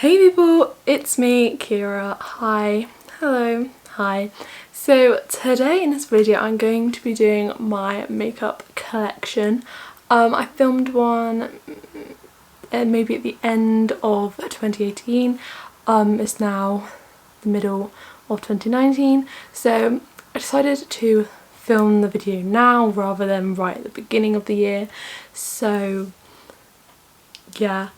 Hey people, it's me, Kira. Hi. Hello. Hi. So today in this video I'm going to be doing my makeup collection. I filmed one maybe at the end of 2018. It's now the middle of 2019, so I decided to film the video now rather than right at the beginning of the year. So yeah.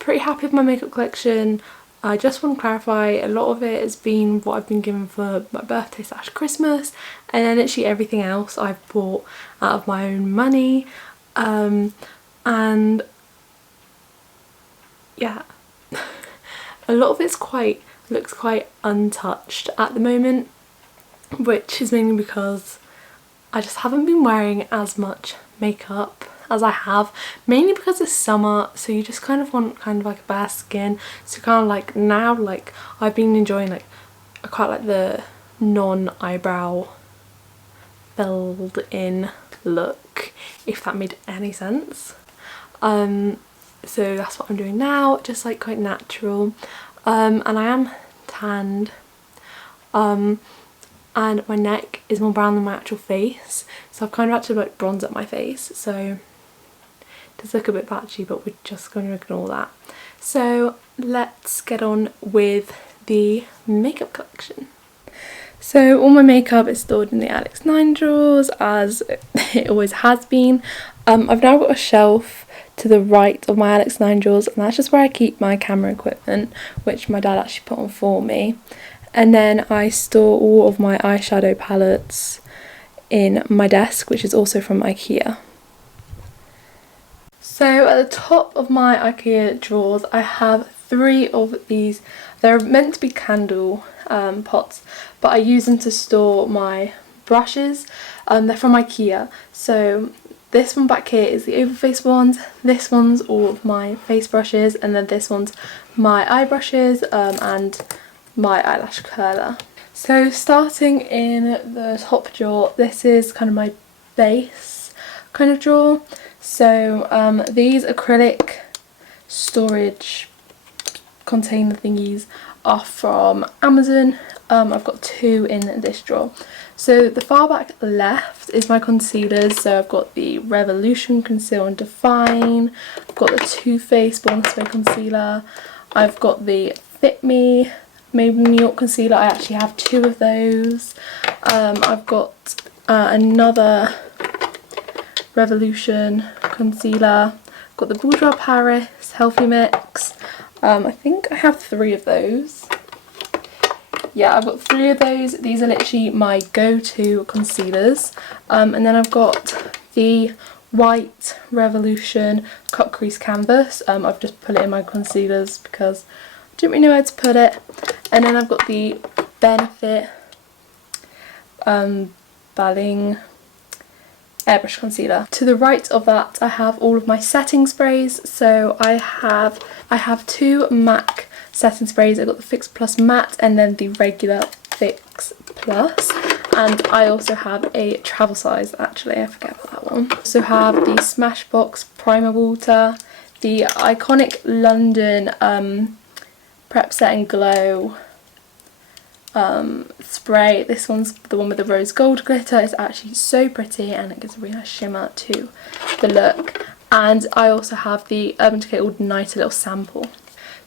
Pretty happy with my makeup collection. I just want to clarify, a lot of it has been what I've been given for my birthday / Christmas, and then literally everything else I've bought out of my own money. And yeah, a lot of it's looks quite untouched at the moment, which is mainly because I just haven't been wearing as much makeup as I have, mainly because it's summer, so you just kind of want like a bare skin. So kind of like now, like I've been enjoying I quite like the non-eyebrow filled in look, if that made any sense. So that's what I'm doing now, just like quite natural. And I am tanned. And my neck is more brown than my actual face, so I've kind of had to like bronze up my face, so it does look a bit patchy, but we're just going to ignore that. So let's get on with the makeup collection. So all my makeup is stored in the Alex 9 drawers, as it always has been. I've now got a shelf to the right of my Alex 9 drawers, and that's just where I keep my camera equipment, which my dad actually put on for me. And then I store all of my eyeshadow palettes in my desk, which is also from IKEA. So at the top of my IKEA drawers I have 3 of these. They're meant to be candle pots, but I use them to store my brushes. They're from IKEA. So this one back here is the oval face ones, this one's all of my face brushes, and then this one's my eye brushes and my eyelash curler. So starting in the top drawer, this is kind of my base kind of drawer. So these acrylic storage container thingies are from Amazon. I've got 2 in this drawer. So the far back left is my concealers. So I've got the Revolution Conceal and Define, I've got the Too Faced Born This Way concealer, I've got the Fit Me Maybelline New York concealer. I actually have 2 of those. I've got another Revolution concealer. I've got the Bourjois Paris Healthy Mix. I think I have 3 of those. Yeah, I've got 3 of those. These are literally my go-to concealers. And then I've got the white Revolution Cut Crease Canvas. I've just put it in my concealers because I didn't really know where to put it. And then I've got the Benefit Balling Airbrush Concealer. To the right of that I have all of my setting sprays. So I have 2 MAC setting sprays. I've got the Fix Plus Matte and then the regular Fix Plus. And I also have a travel size, actually, I forget about that one. I also have the Smashbox Primer Water, the iconic London Prep Set and Glow spray. This one's the one with the rose gold glitter. It's actually so pretty and it gives a really nice shimmer to the look. And I also have the Urban Decay All Night, a little sample.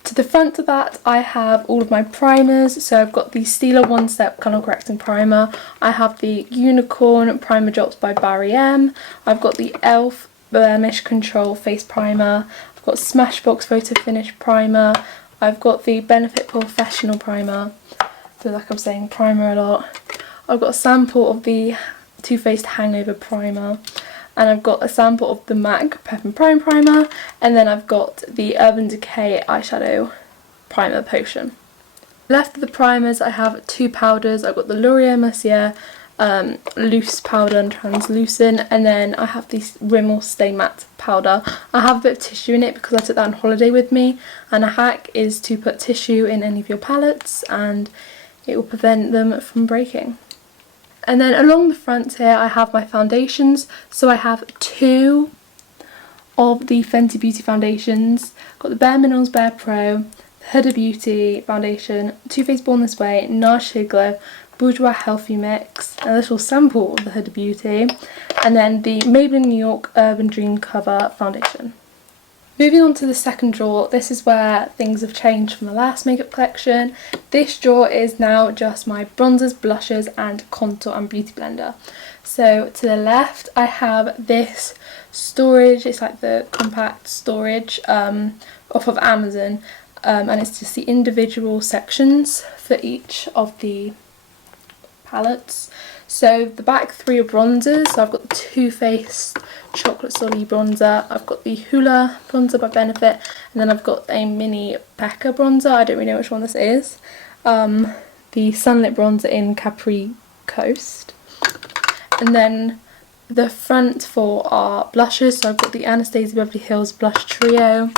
To the front of that I have all of my primers. So I've got the Stila One Step Colour Correcting Primer, I have the Unicorn Primer Drops by Barry M, I've got the e.l.f. Blemish Control Face Primer, I've got Smashbox Photo Finish Primer, I've got the Benefit Professional Primer. I feel like I'm saying primer a lot. I've got a sample of the Too Faced Hangover Primer, and I've got a sample of the MAC Prep and Prime Primer, and then I've got the Urban Decay Eyeshadow Primer Potion. Left of the primers I have 2 powders. I've got the Laurier Mercier Loose Powder and Translucent, and then I have the Rimmel Stay Matte Powder. I have a bit of tissue in it because I took that on holiday with me, and a hack is to put tissue in any of your palettes and it will prevent them from breaking. And then along the front here I have my foundations. So I have 2 of the Fenty Beauty foundations. Got the Bare Minerals Bare Pro, the Huda Beauty foundation, Too Faced Born This Way, NARS Sheer Glow, Bourjois Healthy Mix, a little sample of the Huda Beauty, and then the Maybelline New York Urban Dream Cover foundation. Moving on to the second drawer, this is where things have changed from the last makeup collection. This drawer is now just my bronzers, blushes and contour and beauty blender. So to the left I have this storage, it's like the compact storage off of Amazon, and it's just the individual sections for each of the palettes. So the back three are bronzers, so I've got the Too Faced Chocolate Solid bronzer, I've got the Hoola bronzer by Benefit, and then I've got a mini Becca bronzer, I don't really know which one this is, the Sunlit bronzer in Capri Coast. And then the front four are blushes, so I've got the Anastasia Beverly Hills Blush Trio,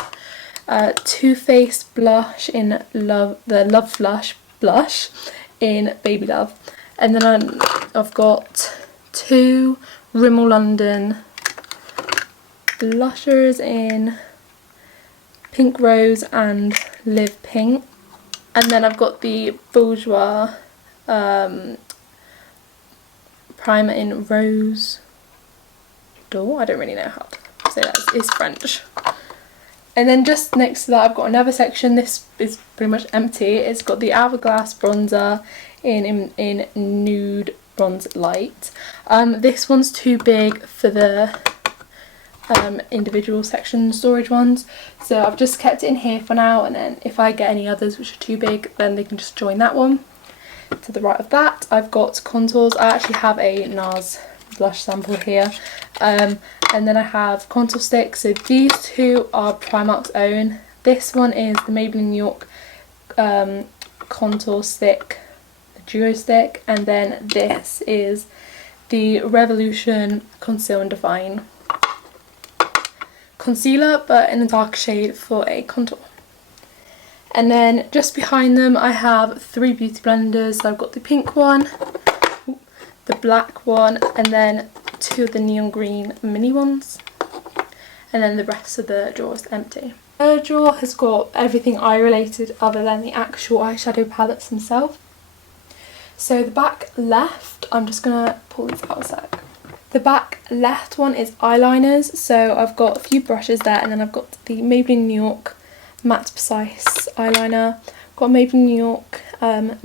Too Faced blush in the Love Flush blush in Baby Love. And then I've got two Rimmel London blushers in Pink Rose and Live Pink. And then I've got the Bourjois primer in Rose d'Or. I don't really know how to say that, it's French. And then just next to that I've got another section, this is pretty much empty. It's got the Hourglass bronzer in Nude Bronze Light. This one's too big for the individual section storage ones, so I've just kept it in here for now, and then if I get any others which are too big then they can just join that one. To the right of that I've got contours. I actually have a NARS blush sample here, and then I have contour sticks. So these two are Primark's own. This one is the Maybelline New York contour stick, duo stick, and then this is the Revolution Conceal and Define concealer, but in a dark shade for a contour. And then just behind them I have three beauty blenders. So I've got the pink one, the black one, and then two of the neon green mini ones, and then the rest of the drawer is empty. The third drawer has got everything eye related other than the actual eyeshadow palettes themselves. So the back left, I'm just going to pull these out a sec. The back left one is eyeliners, so I've got a few brushes there, and then I've got the Maybelline New York Matte Precise eyeliner, I've got Maybelline New York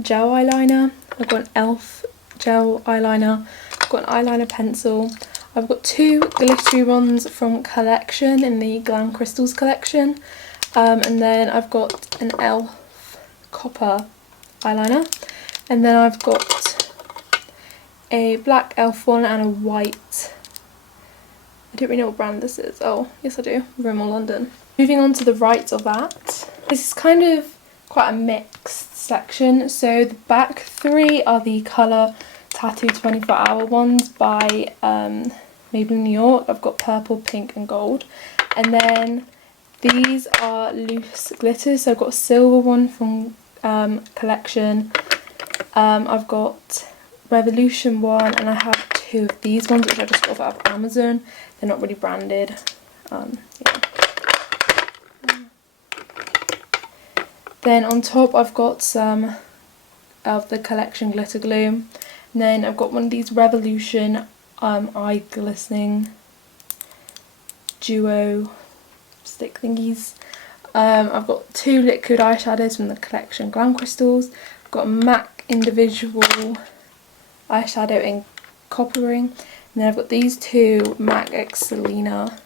gel eyeliner, I've got an e.l.f. gel eyeliner, I've got an eyeliner pencil, I've got two glittery ones from Collection in the Glam Crystals collection, and then I've got an e.l.f. copper eyeliner. And then I've got a black e.l.f. one and a white, I don't really know what brand this is, oh yes I do, Rimmel London. Moving on to the right of that, this is kind of quite a mixed section. So the back three are the Colour Tattoo 24 Hour ones by Maybelline New York. I've got purple, pink and gold. And then these are loose glitters, so I've got a silver one from Collection. I've got Revolution one, and I have two of these ones which I just got out of Amazon. They're not really branded. Yeah. Then on top I've got some of the Collection glitter glue. And then I've got one of these Revolution eye glistening duo stick thingies. I've got two liquid eyeshadows from the Collection Glam Crystals. I've got a MAC individual eyeshadow in Copper Ring, and then I've got these two MAC X Selena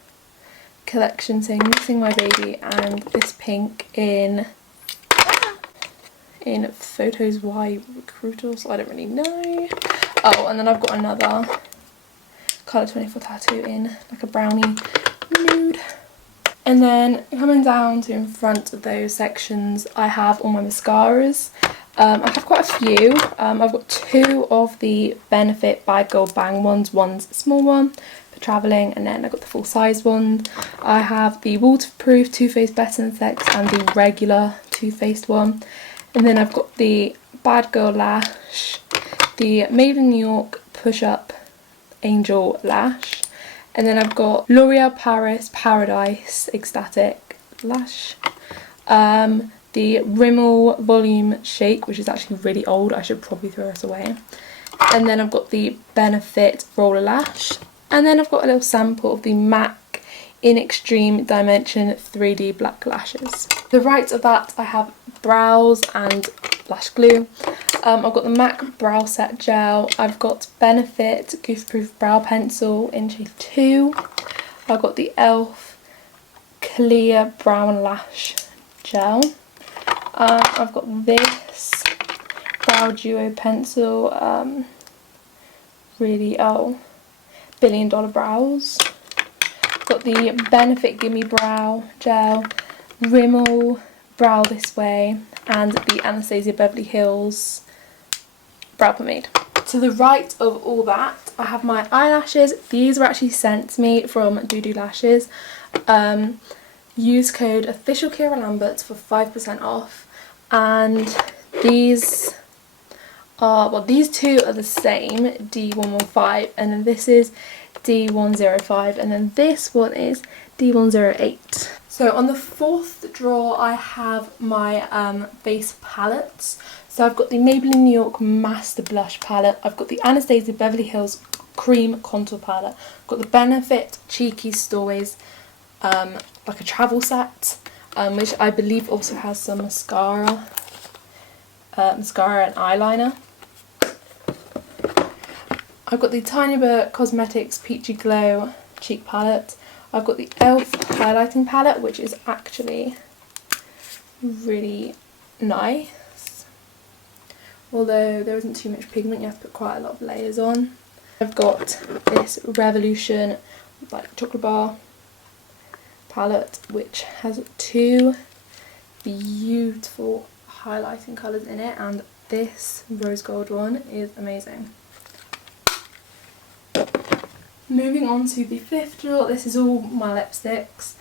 Collection saying Missing My Baby, and this pink in Photos Y Recruitals, I don't really know. Oh, and then I've got another Colour 24 tattoo in like a brownie nude. And then coming down to in front of those sections, I have all my mascaras. I have quite a few. I've got two of the Benefit Bad Girl Bang ones. One's a small one for travelling, and then I've got the full size one. I have the waterproof Too Faced Better Than Sex and the regular Too Faced one. And then I've got the Bad Girl Lash, the Maybelline New York Push Up Angel Lash, And then I've got L'Oreal Paris Paradise Ecstatic Lash. The Rimmel Volume Shake, which is actually really old. I should probably throw this away. And then I've got the Benefit Roller Lash. And then I've got a little sample of the MAC In Extreme Dimension 3D Black Lashes. To the right of that, I have brows and lash glue. I've got the MAC Brow Set Gel. I've got Benefit Goof Proof Brow Pencil in shade 2. I've got the e.l.f. Clear Brown Lash Gel. I've got this Brow Duo Pencil, Billion Dollar Brows. Got the Benefit Gimme Brow Gel, Rimmel Brow This Way, and the Anastasia Beverly Hills Brow Pomade. To the right of all that, I have my eyelashes. These were actually sent to me from Doodoo Lashes. Use code official Kira Lambert for 5% off. And these are, well, these two are the same, D115, and then this is D105, and then this one is D108. So on the fourth drawer I have my base palettes. So I've got the Maybelline New York Master Blush palette, I've got the Anastasia Beverly Hills Cream Contour palette, I've got the Benefit Cheeky Stories like a travel set, which I believe also has some mascara and eyeliner. I've got the Tiny Bit Cosmetics Peachy Glow cheek palette. I've got the e.l.f. highlighting palette, which is actually really nice. Although there isn't too much pigment, you have to put quite a lot of layers on. I've got this Revolution like chocolate bar palette, which has two beautiful highlighting colours in it, and this rose gold one is amazing. Moving on to the fifth drawer, this is all my lipsticks.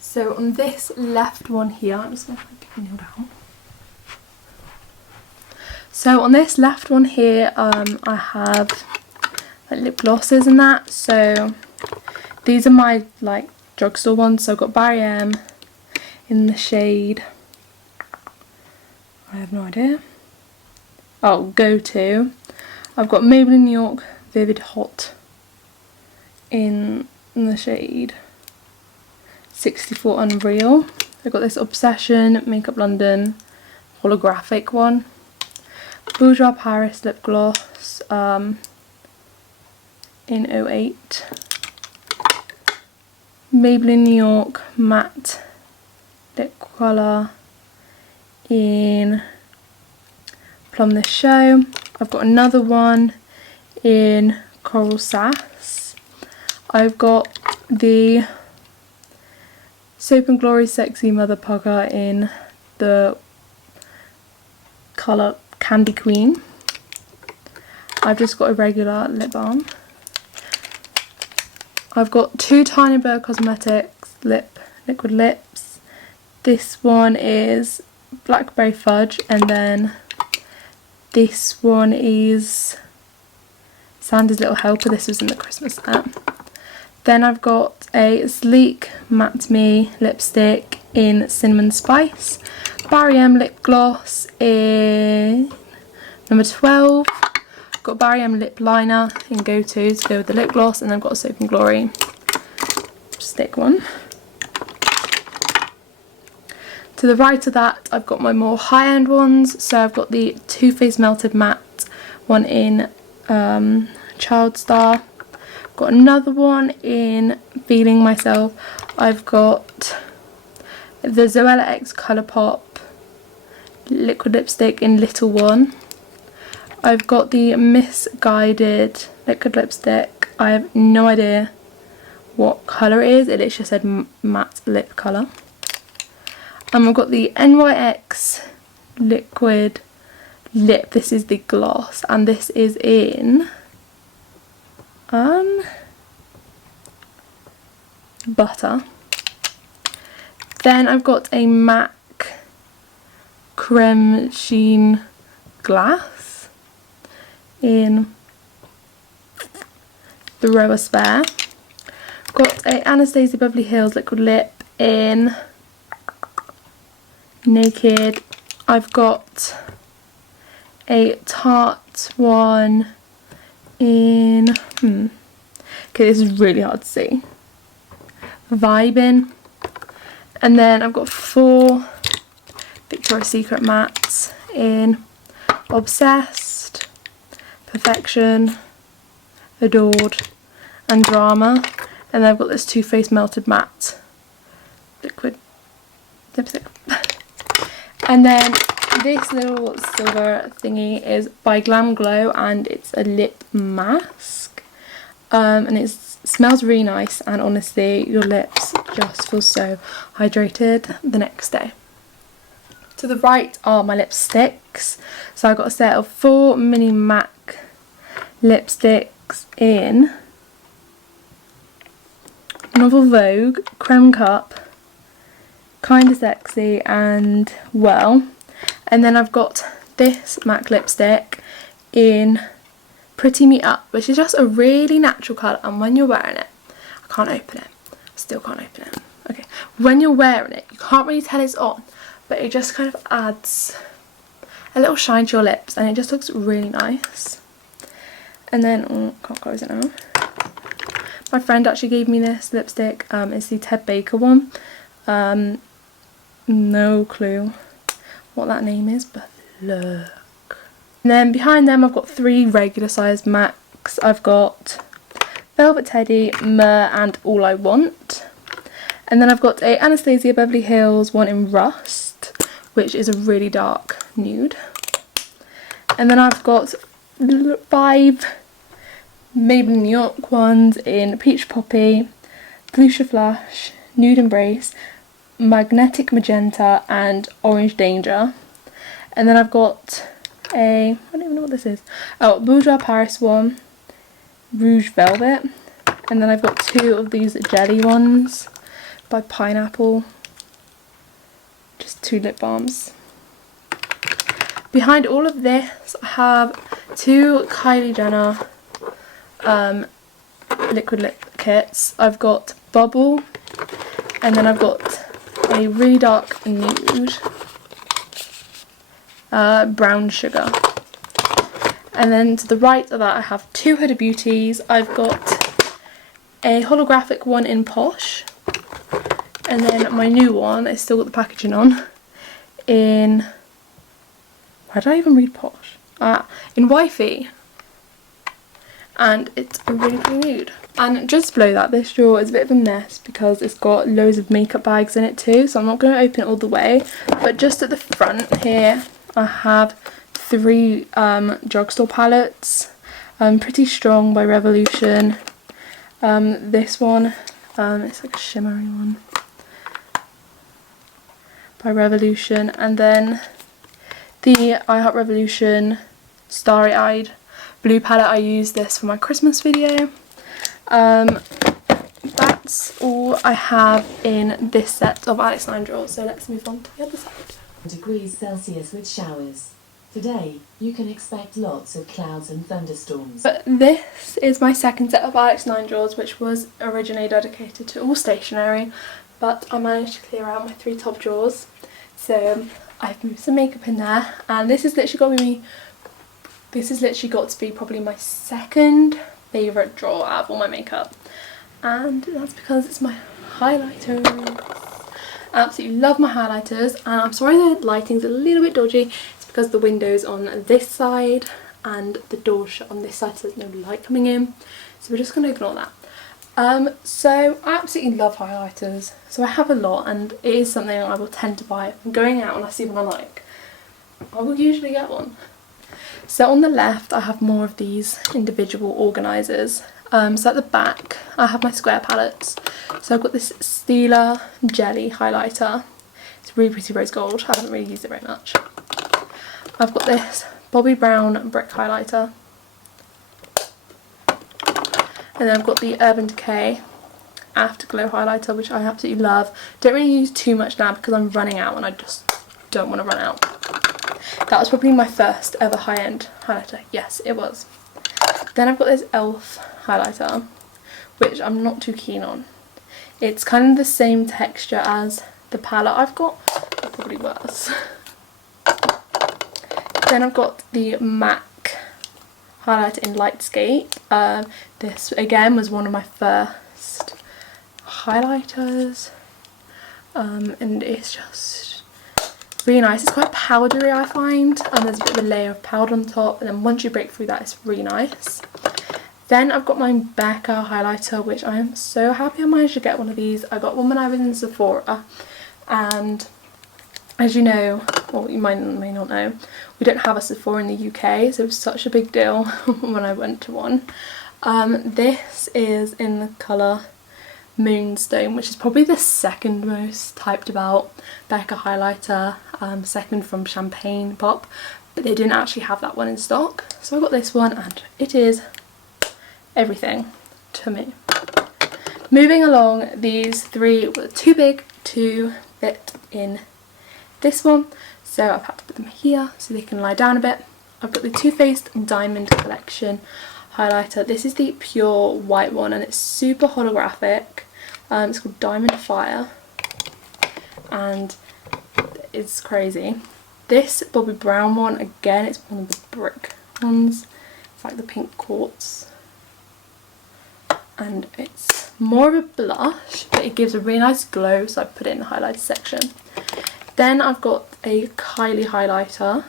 So on this left one here, I'm just going to get it nailed down. So on this left one here, I have like lip glosses and that. So these are my like drugstore ones. So I've got Barry M in the shade, I have no idea. Oh, Go To. I've got Maybelline New York Vivid Hot in the shade 64 Unreal. I've got this Obsession Makeup London holographic one. Bourjois Paris lip gloss in 08. Maybelline New York matte lip colour in Plum This Show. I've got another one in Coral Sass. I've got the Soap and Glory Sexy Mother Pucker in the colour Candy Queen. I've just got a regular lip balm. I've got two Tiny Bird Cosmetics liquid lips. This one is Blackberry Fudge, and then this one is Sandy's Little Helper. This was in the Christmas set. Then I've got a Sleek Matte Me lipstick in Cinnamon Spice. Barry M lip gloss in number 12. I've got Barry M lip liner in Go To go with the lip gloss, and then I've got a Soap and Glory stick one. To the right of that, I've got my more high-end ones. So I've got the Too Faced Melted Matte one in Child Star. I've got another one in Feeling Myself. I've got the Zoella X Colourpop liquid lipstick in Little One. I've got the Misguided liquid lipstick. I have no idea what colour it is. It literally said matte lip colour. I've got the NYX liquid lip. This is the gloss, and this is in Butter. Then I've got a MAC Creme Sheen Glass in the Roa Spare. got a Anastasia Beverly Hills liquid lip in Naked. I've got a Tarte one in, okay, this is really hard to see, Vibin. And then I've got 4 Victoria's Secret mattes in Obsessed, Perfection, Adored and Drama. And then I've got this Too Faced Melted Matte liquid lipstick. And then this little silver thingy is by Glam Glow, and it's a lip mask. And it smells really nice, and honestly your lips just feel so hydrated the next day. To the right are my lipsticks. So I got a set of 4 mini MAC lipsticks in Novel Vogue, Creme Cup, Kinda Sexy and Well. And then I've got this MAC lipstick in Pretty Me Up, which is just a really natural colour, and when you're wearing it, I can't open it, I still can't open it, okay, when you're wearing it you can't really tell it's on, but it just kind of adds a little shine to your lips and it just looks really nice. And then, can't close it now. My friend actually gave me this lipstick, it's the Ted Baker one. No clue what that name is, but look. And then behind them I've got 3 regular sized MACs. I've got Velvet Teddy, Myrrh and All I Want. And then I've got a Anastasia Beverly Hills one in Rust, which is a really dark nude. And then I've got 5 Maybelline New York ones in Peach Poppy, Blucia Flush, Nude Embrace, Magnetic Magenta and Orange Danger. And then I've got a, I don't even know what this is, oh, Bourjois Paris one, Rouge Velvet. And then I've got 2 of these jelly ones by Pineapple, just 2 lip balms. Behind all of this I have 2 Kylie Jenner liquid lip kits. I've got Bubble, and then I've got a really dark nude, Brown Sugar. And then to the right of that I have 2 Huda Beauties. I've got a holographic one in Posh, and then my new one, it's still got the packaging on, in, why did I even read Posh? In Wifey. And it's a really pretty nude. And just below that, this drawer is a bit of a mess because it's got loads of makeup bags in it too, so I'm not going to open it all the way. But just at the front here I have 3 drugstore palettes. Pretty Strong by Revolution. This one, it's like a shimmery one by Revolution. And then the I Heart Revolution Starry Eyed blue palette. I used this for my Christmas video. That's all I have in this set of Alex 9 drawers, so let's move on to the other side. Degrees Celsius with showers. Today, you can expect lots of clouds and thunderstorms. But this is my second set of Alex 9 drawers, which was originally dedicated to all stationery, but I managed to clear out my 3 top drawers. So I've moved some makeup in there, and this has literally got to be probably my second favourite drawer out of all my makeup. And that's because it's my highlighters. I absolutely love my highlighters, and I'm sorry the lighting's a little bit dodgy. It's because the window's on this side and the door's shut on this side, so there's no light coming in. So we're just going to ignore that. So I absolutely love highlighters. So I have a lot, and it is something I will tend to buy. If I'm going out and I see one I like, I will usually get one. So on the left I have more of these individual organisers. So at the back I have my square palettes. So I've got this Stila Jelly highlighter. It's really pretty rose gold. I haven't really used it very much. I've got this Bobbi Brown brick highlighter. And then I've got the Urban Decay Afterglow highlighter, which I absolutely love. Don't really use too much now because I'm running out and I just don't want to run out. That was probably my first ever high-end highlighter. Yes, it was. Then I've got this e.l.f. highlighter, which I'm not too keen on. It's kind of the same texture as the palette I've got, but probably worse. Then I've got the MAC highlighter in Lightscape. This again was one of my first highlighters, and it's just really nice. It's quite powdery, I find, and there's a bit of a layer of powder on top, and then once you break through that, it's really nice. Then I've got my Becca highlighter, which I am so happy I managed to get one of these. I got one when I was in Sephora, and as you know, or you may not know, we don't have a Sephora in the UK, so it was such a big deal when I went to one. This is in the colour Moonstone, which is probably the second most typed about Becca highlighter, second from Champagne Pop, but they didn't actually have that one in stock. So I got this one, and it is everything to me. Moving along, these three were too big to fit in this one, so I've had to put them here so they can lie down a bit. I've got the Too Faced Diamond Collection highlighter. This is the pure white one, and it's super holographic. It's called Diamond Fire, and it's crazy. This Bobbi Brown one, again, it's one of the brick ones. It's like the pink quartz, and it's more of a blush, but it gives a really nice glow, so I put it in the highlighter section. Then I've got a Kylie highlighter.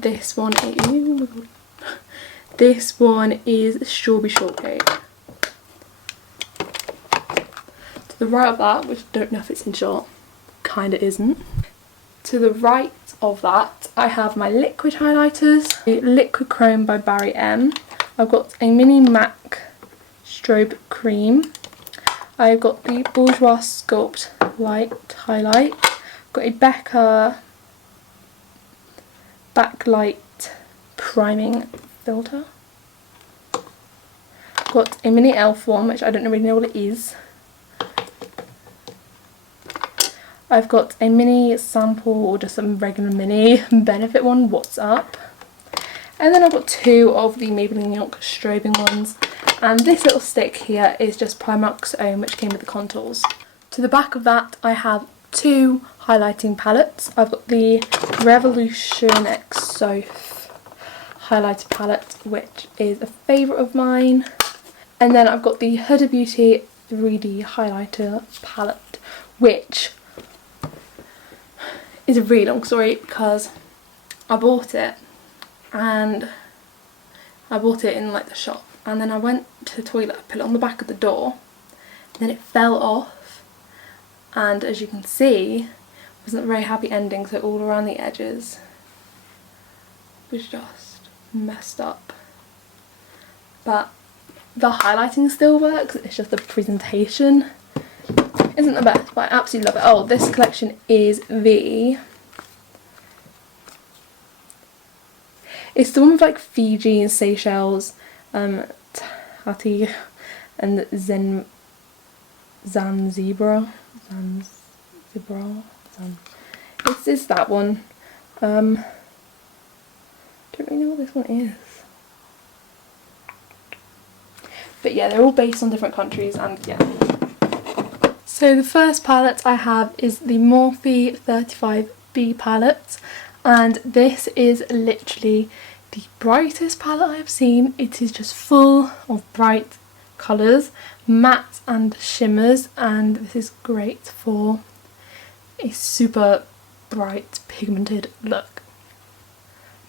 This one is, oh my god, this one is Strawberry Shortcake. To the right of that, which I don't know if it's in shot, kinda isn't. To the right of that, I have my liquid highlighters. The Liquid Chrome by Barry M. I've got a mini MAC Strobe Cream. I've got the Bourjois Sculpt Light Highlight. I've got a Becca Backlight Priming Filter. I've got a mini e.l.f. one, which I don't really know what it is. I've got a mini sample, or just a regular mini Benefit one, What's Up. And then I've got two of the Maybelline York strobing ones. And this little stick here is just Primark's own, which came with the contours. To the back of that, I have two highlighting palettes. I've got the Revolution X Soph highlighter palette, which is a favourite of mine. And then I've got the Huda Beauty 3D highlighter palette, which is a really long story because I bought it, and I bought it in like the shop, and then I went to the toilet, I put it on the back of the door, and then it fell off, and as you can see, it wasn't a very happy ending, so all around the edges was just messed up. But the highlighting still works, it's just the presentation isn't the best, but I absolutely love it. Oh, this collection is it's the one with like Fiji and Seychelles, Tahiti and Zanzibar. It's that one. Don't really know what this one is. But yeah, they're all based on different countries, and yeah. So the first palette I have is the Morphe 35B palette, and this is literally the brightest palette I've seen. It is just full of bright colours, matte and shimmers, and this is great for a super bright pigmented look.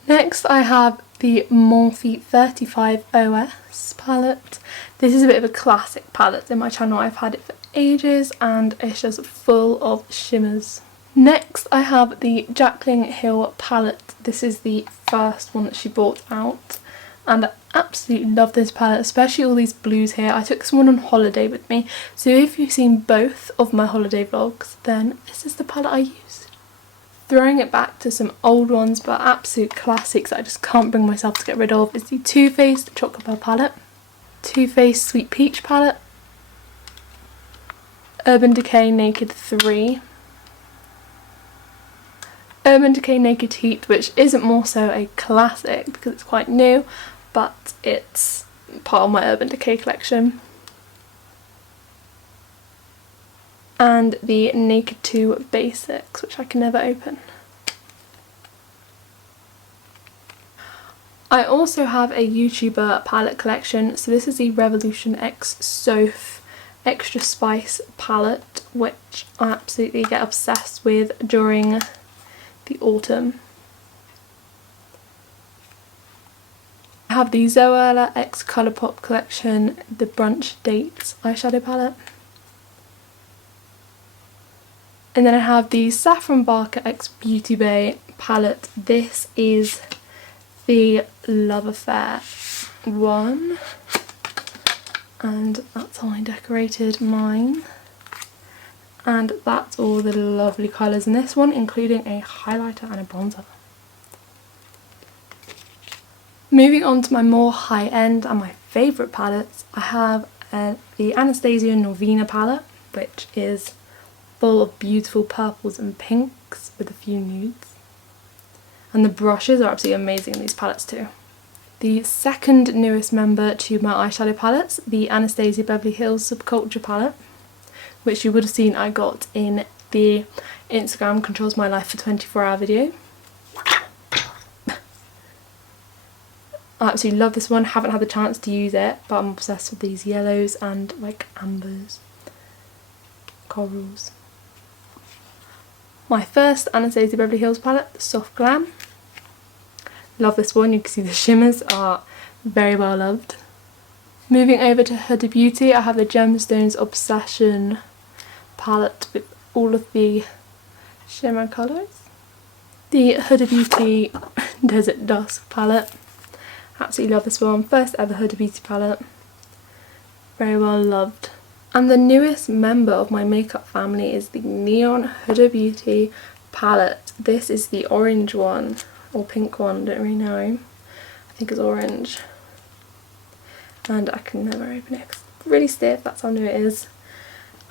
Next I have the Morphe 35 OS palette. This is a bit of a classic palette in my channel. I've had it for ages, and it's just full of shimmers. Next I have the Jaclyn Hill palette. This is the first one that she brought out, and I absolutely love this palette, especially all these blues here. I took this one on holiday with me, so if you've seen both of my holiday vlogs, then this is the palette I used. Throwing it back to some old ones but absolute classics that I just can't bring myself to get rid of is the Too Faced Chocolate Bar palette, Too Faced Sweet Peach palette, Urban Decay Naked 3, Urban Decay Naked Heat, which isn't more so a classic because it's quite new, but it's part of my Urban Decay collection. and the Naked 2 Basics, which I can never open. I also have a YouTuber palette collection. So this is the Revolution X Soph Extra Spice palette, which I absolutely get obsessed with during the autumn. I have the Zoella X Colourpop collection, the Brunch Dates eyeshadow palette. And then I have the Saffron Barker X Beauty Bay palette. This is the Love Affair one. And that's how I decorated mine. And that's all the lovely colours in this one, including a highlighter and a bronzer. Moving on to my more high-end and my favourite palettes, I have the Anastasia Norvina palette, which is full of beautiful purples and pinks with a few nudes. And the brushes are absolutely amazing in these palettes too. The second newest member to my eyeshadow palettes, the Anastasia Beverly Hills Subculture palette, which you would have seen I got in the Instagram Controls My Life for 24-hour video. I absolutely love this one. Haven't had the chance to use it, but I'm obsessed with these yellows and like ambers, corals. My first Anastasia Beverly Hills palette, the Soft Glam. Love this one. You can see the shimmers are very well loved. Moving over to Huda Beauty, I have the Gemstones Obsession palette with all of the shimmer colours. The Huda Beauty Desert Dusk palette. Absolutely love this one. First ever Huda Beauty palette. Very well loved. And the newest member of my makeup family is the Neon Huda Beauty palette. This is the orange one, or pink one, don't really know. I think it's orange. And I can never open it because it's really stiff, that's how new it is.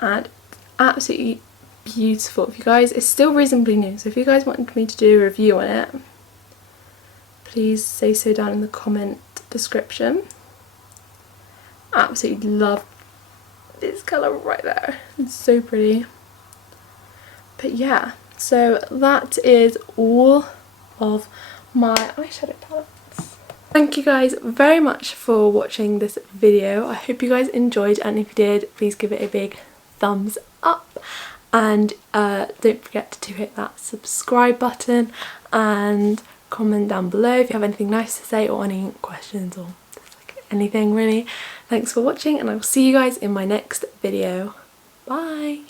And absolutely beautiful. If you guys, it's still reasonably new, so if you guys wanted me to do a review on it, please say so down in the comment description. Absolutely love this colour right there. It's so pretty. But yeah, so that is all of my eyeshadow palettes. Thank you guys very much for watching this video. I hope you guys enjoyed, and if you did, please give it a big thumbs up. And don't forget to hit that subscribe button and comment down below if you have anything nice to say or any questions or just like anything really. Thanks for watching, and I will see you guys in my next video. Bye!